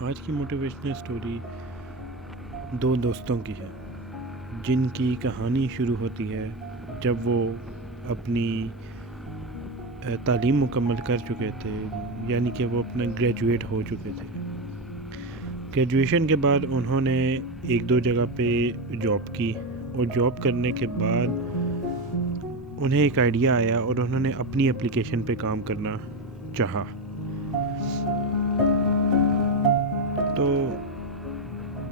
آج کی motivational story دو دوستوں کی ہے جن کی کہانی شروع ہوتی ہے جب وہ اپنی تعلیم مکمل کر چکے تھے، یعنی کہ وہ اپنا گریجویٹ ہو چکے تھے۔ گریجویشن کے بعد انہوں نے ایک دو جگہ پہ جاب کی، اور جاب کرنے کے بعد انہیں ایک آئیڈیا آیا اور انہوں نے اپنی اپلیکیشن پہ کام کرنا چاہا۔ تو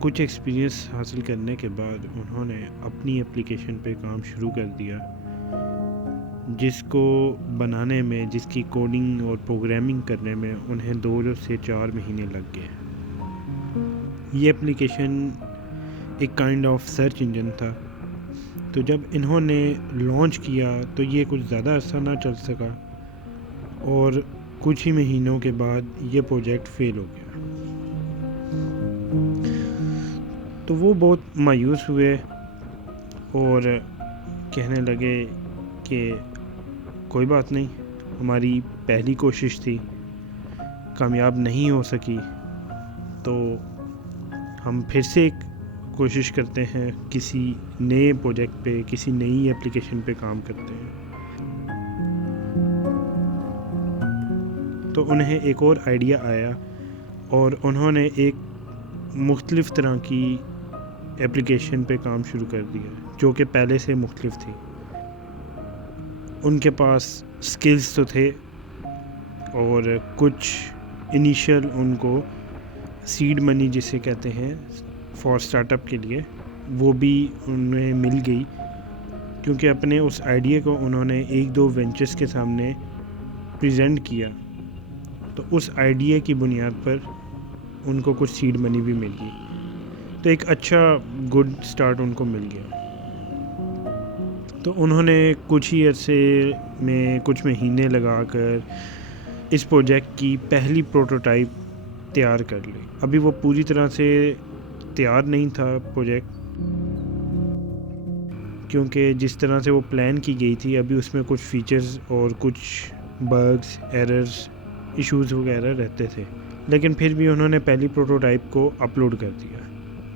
کچھ ایکسپیرینس حاصل کرنے کے بعد انہوں نے اپنی اپلیکیشن پہ کام شروع کر دیا، جس کو بنانے میں، جس کی کوڈنگ اور پروگرامنگ کرنے میں انہیں 2 سے 4 مہینے لگ گئے۔ یہ اپلیکیشن ایک کائنڈ آف سرچ انجن تھا، تو جب انہوں نے لانچ کیا تو یہ کچھ زیادہ عرصہ نہ چل سکا، اور کچھ ہی مہینوں کے بعد یہ پروجیکٹ فیل ہو گیا۔ تو وہ بہت مایوس ہوئے اور کہنے لگے کہ کوئی بات نہیں، ہماری پہلی کوشش تھی، کامیاب نہیں ہو سکی، تو ہم پھر سے ایک کوشش کرتے ہیں، کسی نئے پروجیکٹ پہ، کسی نئی اپلیکیشن پہ کام کرتے ہیں۔ تو انہیں ایک اور آئیڈیا آیا اور انہوں نے ایک مختلف طرح کی اپلیکیشن پہ کام شروع کر دیا، جو کہ پہلے سے مختلف تھی۔ ان کے پاس سکلز تو تھے، اور کچھ انیشیل ان کو سیڈ منی جسے کہتے ہیں فار سٹارٹ اپ کے لیے، وہ بھی انہیں مل گئی، کیونکہ اپنے اس آئیڈیا کو انہوں نے 1-2 وینچرز کے سامنے پریزنٹ کیا، تو اس آئیڈیا کی بنیاد پر ان کو کچھ سیڈ منی بھی مل گئی۔ تو ایک اچھا گڈ سٹارٹ ان کو مل گیا۔ تو انہوں نے کچھ ہی عرصے میں، کچھ مہینے لگا کر اس پروجیکٹ کی پہلی پروٹوٹائپ تیار کر لی۔ ابھی وہ پوری طرح سے تیار نہیں تھا پروجیکٹ، کیونکہ جس طرح سے وہ پلان کی گئی تھی، ابھی اس میں کچھ فیچرز اور کچھ بگز، ایررز، ایشوز وغیرہ رہتے تھے، لیکن پھر بھی انہوں نے پہلی پروٹوٹائپ کو اپلوڈ کر دیا،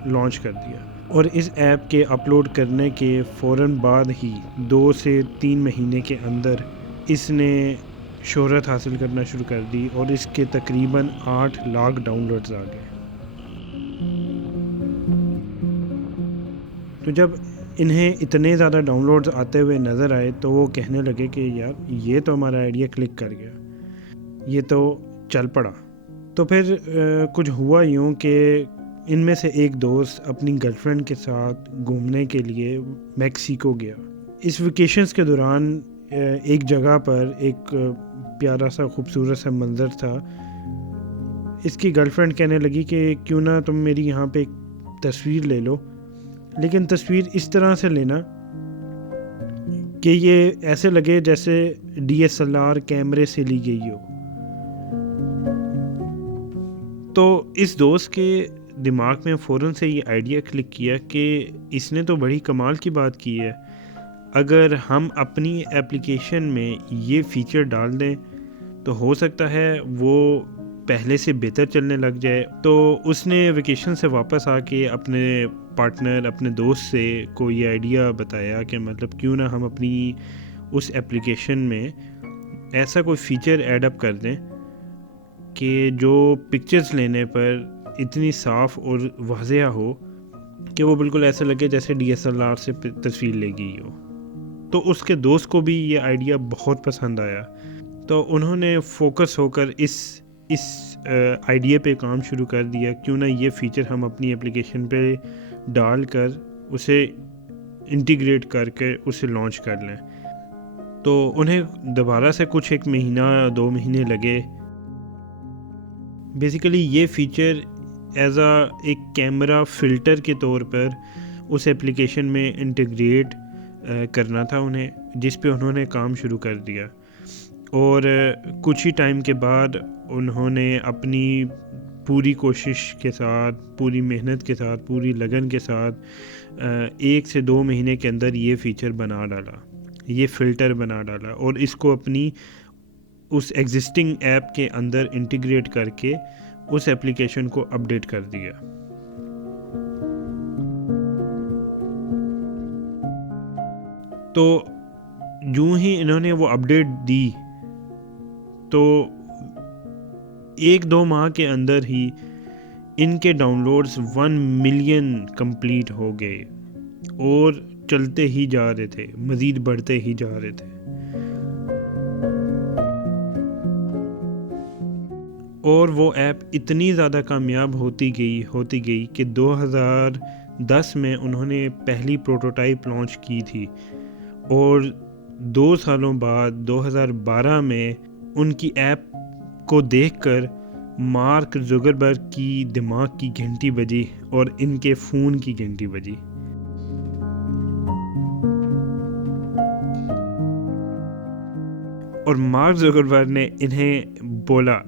لانچ کر دیا۔ اور اس ایپ کے اپلوڈ کرنے کے فوراً بعد ہی 2 سے 3 مہینے کے اندر اس نے شہرت حاصل کرنا شروع کر دی، اور اس کے تقریباً 8 لاکھ ڈاؤن لوڈز آ گئے۔ تو جب انہیں اتنے زیادہ ڈاؤن لوڈز آتے ہوئے نظر آئے تو وہ کہنے لگے کہ یار یہ تو ہمارا آئیڈیا کلک کر گیا، یہ تو چل پڑا۔ تو پھر کچھ ہوا یوں کہ ان میں سے ایک دوست اپنی گرل فرینڈ کے ساتھ گھومنے کے لیے میکسیکو گیا۔ اس ویکیشنز کے دوران ایک جگہ پر ایک پیارا سا خوبصورت سا منظر تھا۔ اس کی گرل فرینڈ کہنے لگی کہ کیوں نہ تم میری یہاں پہ ایک تصویر لے لو، لیکن تصویر اس طرح سے لینا کہ یہ ایسے لگے جیسے DSLR کیمرے سے لی گئی ہو۔ تو اس دوست کے دماغ میں فوراً سے یہ آئیڈیا کلک کیا کہ اس نے تو بڑی کمال کی بات کی ہے، اگر ہم اپنی ایپلیکیشن میں یہ فیچر ڈال دیں تو ہو سکتا ہے وہ پہلے سے بہتر چلنے لگ جائے۔ تو اس نے ویکیشن سے واپس آ کے اپنے پارٹنر، اپنے دوست سے کو یہ آئیڈیا بتایا کہ مطلب کیوں نہ ہم اپنی اس ایپلیکیشن میں ایسا کوئی فیچر ایڈ اپ کر دیں کہ جو پکچرز لینے پر اتنی صاف اور واضح ہو کہ وہ بالکل ایسے لگے جیسے DSLR سے تصویر لے گئی ہو۔ تو اس کے دوست کو بھی یہ آئیڈیا بہت پسند آیا، تو انہوں نے فوکس ہو کر اس آئیڈیا پہ کام شروع کر دیا، کیوں نہ یہ فیچر ہم اپنی اپلیکیشن پہ ڈال کر اسے انٹیگریٹ کر کے اسے لانچ کر لیں۔ تو انہیں دوبارہ سے کچھ 1 مہینہ 2 مہینے لگے۔ بیسیکلی یہ فیچر ایز ایک کیمرہ فلٹر کے طور پر اس اپلیکیشن میں انٹیگریٹ کرنا تھا انہیں، جس پہ انہوں نے کام شروع کر دیا۔ اور کچھ ہی ٹائم کے بعد انہوں نے اپنی پوری کوشش کے ساتھ، پوری محنت کے ساتھ، پوری لگن کے ساتھ 1 سے 2 مہینے کے اندر یہ فیچر بنا ڈالا، یہ فلٹر بنا ڈالا، اور اس کو اپنی اس ایگزسٹنگ ایپ کے اندر انٹیگریٹ کر کے اس ایپلیکیشن کو اپڈیٹ کر دیا۔ تو یوں ہی انہوں نے وہ اپڈیٹ دی تو 1-2 ماہ کے اندر ہی ان کے ڈاؤن لوڈز 1 ملین کمپلیٹ ہو گئے اور چلتے ہی جا رہے تھے، مزید بڑھتے ہی جا رہے تھے۔ اور وہ ایپ اتنی زیادہ کامیاب ہوتی گئی کہ 2010 میں انہوں نے پہلی پروٹوٹائپ لانچ کی تھی، اور 2 سالوں بعد 2012 میں ان کی ایپ کو دیکھ کر مارک زکربرگ کی دماغ کی گھنٹی بجی اور ان کے فون کی گھنٹی بجی۔ اور مارک زکربرگ نے انہیں بولا،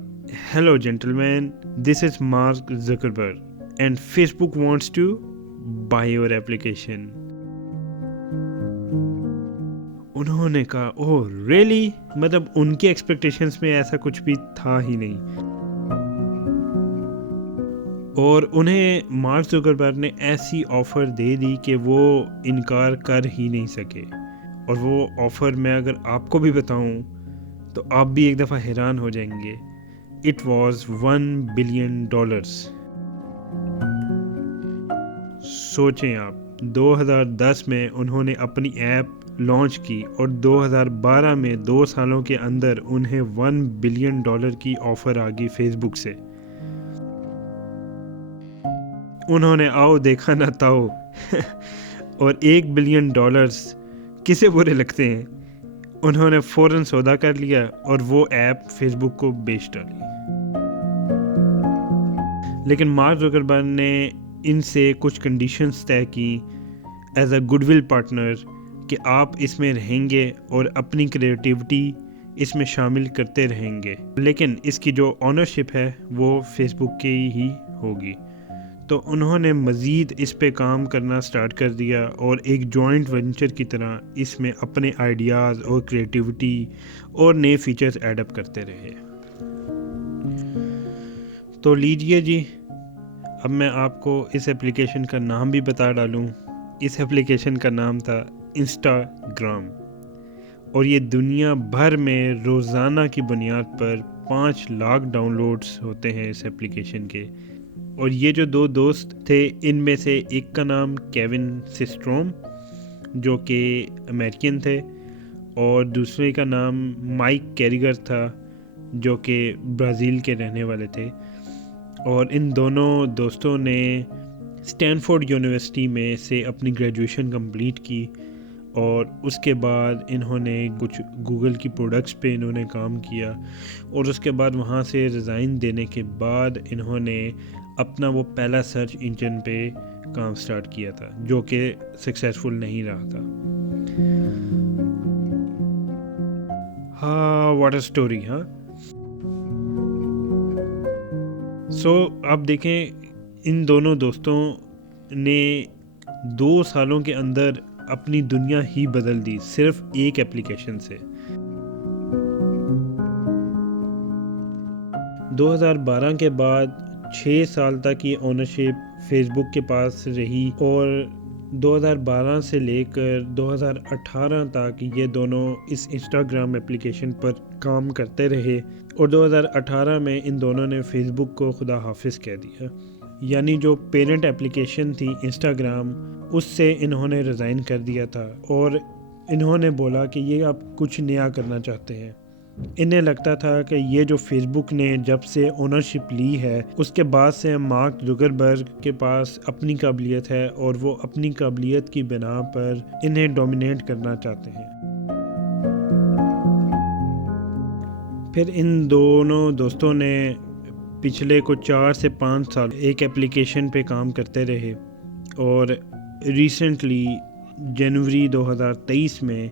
hello gentleman, this is Mark Zuckerberg and Facebook wants to buy your application. انہوں نے کہا اوہ ریئلی، مطلب ان کے ایکسپیکٹیشنز میں ایسا کچھ بھی تھا ہی نہیں، اور انہیں مارک زکربرگ نے ایسی آفر دے دی کہ وہ انکار کر ہی نہیں سکے۔ اور وہ آفر میں اگر آپ کو بھی بتاؤں تو آپ بھی ایک دفعہ حیران ہو جائیں گے۔ It was $1 billion. سوچیں آپ، 2010 میں انہوں نے اپنی ایپ لانچ کی اور 2012 میں 2 سالوں کے اندر انہیں $1 بلین کی آفر آ گئی فیس بک سے۔ انہوں نے آؤ دیکھا نہ تاؤ اور $1 بلین کسے برے لگتے ہیں، انہوں نے فوراً سودا کر لیا اور وہ ایپ فیس بک کو بیچ ڈالی۔ لیکن مارک زکربرگ نے ان سے کچھ کنڈیشنز طے کی as a good will partner کہ آپ اس میں رہیں گے اور اپنی کریٹیوٹی اس میں شامل کرتے رہیں گے، لیکن اس کی جو آنرشپ ہے وہ فیس بک کی ہی ہوگی۔ تو انہوں نے مزید اس پہ کام کرنا سٹارٹ کر دیا اور ایک جوائنٹ وینچر کی طرح اس میں اپنے آئیڈیاز اور کریٹیوٹی اور نئے فیچرز ایڈ اپ کرتے رہے۔ تو لیجئے جی، اب میں آپ کو اس ایپلیکیشن کا نام بھی بتا ڈالوں۔ اس ایپلیکیشن کا نام تھا انسٹاگرام، اور یہ دنیا بھر میں روزانہ کی بنیاد پر 5 لاکھ ڈاؤن لوڈز ہوتے ہیں اس ایپلیکیشن کے۔ اور یہ جو 2 دوست تھے، ان میں سے ایک کا نام کیون سسٹروم جو کہ امریکن تھے، اور دوسرے کا نام مائک کیریگر تھا جو کہ برازیل کے رہنے والے تھے۔ اور ان دونوں دوستوں نے اسٹینفورڈ یونیورسٹی میں سے اپنی گریجویشن کمپلیٹ کی، اور اس کے بعد انہوں نے کچھ گوگل کی پروڈکٹس پہ انہوں نے کام کیا، اور اس کے بعد وہاں سے ریزائن دینے کے بعد انہوں نے اپنا وہ پہلا سرچ انجن پہ کام سٹارٹ کیا تھا جو کہ سکسیسفل نہیں رہا تھا۔ ہاں، واٹ اے اسٹوری، ہاں۔ سو آپ دیکھیں، ان دونوں دوستوں نے 2 سالوں کے اندر اپنی دنیا ہی بدل دی، صرف ایک ایپلیکیشن سے۔ 2012 کے بعد 6 سال تک یہ اونرشپ فیس بک کے پاس رہی، اور 2012 سے لے کر 2018 تک یہ دونوں اس انسٹاگرام ایپلیکیشن پر کام کرتے رہے، اور 2018 میں ان دونوں نے فیس بک کو خدا حافظ کہہ دیا۔ یعنی جو پیرنٹ ایپلیکیشن تھی انسٹاگرام، اس سے انہوں نے ریزائن کر دیا تھا، اور انہوں نے بولا کہ یہ آپ کچھ نیا کرنا چاہتے ہیں۔ انہیں لگتا تھا کہ یہ جو فیس بک نے جب سے اونرشپ لی ہے، اس کے بعد سے مارک زکربرگ کے پاس اپنی قابلیت ہے، اور وہ اپنی قابلیت کی بنا پر انہیں ڈومینیٹ کرنا چاہتے ہیں۔ پھر ان دونوں دوستوں نے پچھلے کو 4 سے 5 سال ایک ایپلیکیشن پہ کام کرتے رہے، اور ریسنٹلی جنوری 2023 میں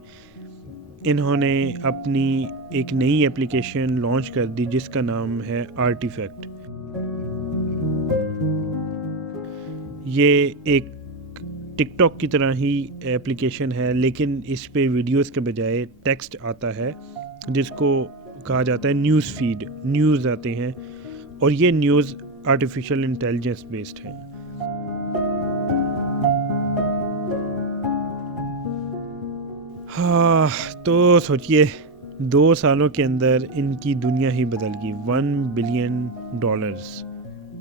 انہوں نے اپنی ایک نئی ایپلیکیشن لانچ کر دی جس کا نام ہے آرٹیفیکٹ۔ یہ ایک ٹک ٹاک کی طرح ہی ایپلیکیشن ہے، لیکن اس پہ ویڈیوز کے بجائے ٹیکسٹ آتا ہے، جس کو کہا جاتا ہے نیوز فیڈ۔ نیوز آتے ہیں، اور یہ نیوز آرٹیفیشل انٹیلیجنس بیسڈ ہیں۔ ہاں تو سوچئے 2 سالوں کے اندر ان کی دنیا ہی بدل گئی۔ $1 بلین،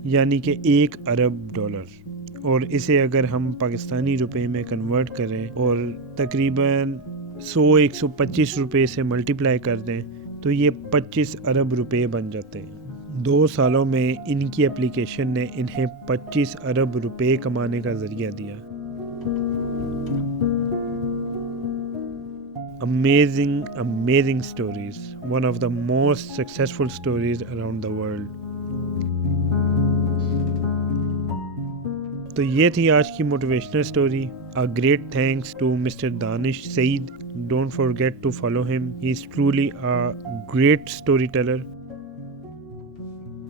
یعنی کہ $1 ارب، اور اسے اگر ہم پاکستانی روپے میں کنورٹ کریں اور تقریباً 100-125 روپے سے ملٹیپلائی کر دیں تو یہ 25 ارب روپے بن جاتے ہیں۔ 2 سالوں میں ان کی اپلیکیشن نے انہیں 25 ارب روپے کمانے کا ذریعہ دیا۔ Amazing stories. One of the most successful stories around the world. تو یہ تھی آج کی motivational story. A great thanks to Mr. Danish Saeed. Don't forget to follow him. He is truly a great storyteller.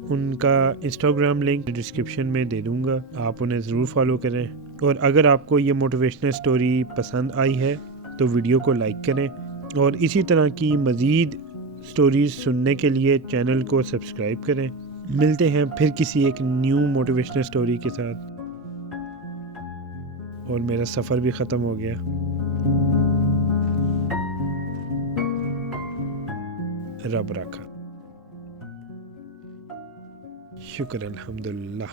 ان کا Instagram link description میں دے دوں گا، آپ انہیں ضرور فالو کریں۔ اور اگر آپ کو یہ موٹیویشنل سٹوری پسند آئی ہے تو ویڈیو کو لائک کریں، اور اسی طرح کی مزید سٹوریز سننے کے لیے چینل کو سبسکرائب کریں۔ ملتے ہیں پھر کسی ایک نیو موٹیویشنل سٹوری کے ساتھ، اور میرا سفر بھی ختم ہو گیا۔ رب رکھا، شکر الحمدللہ۔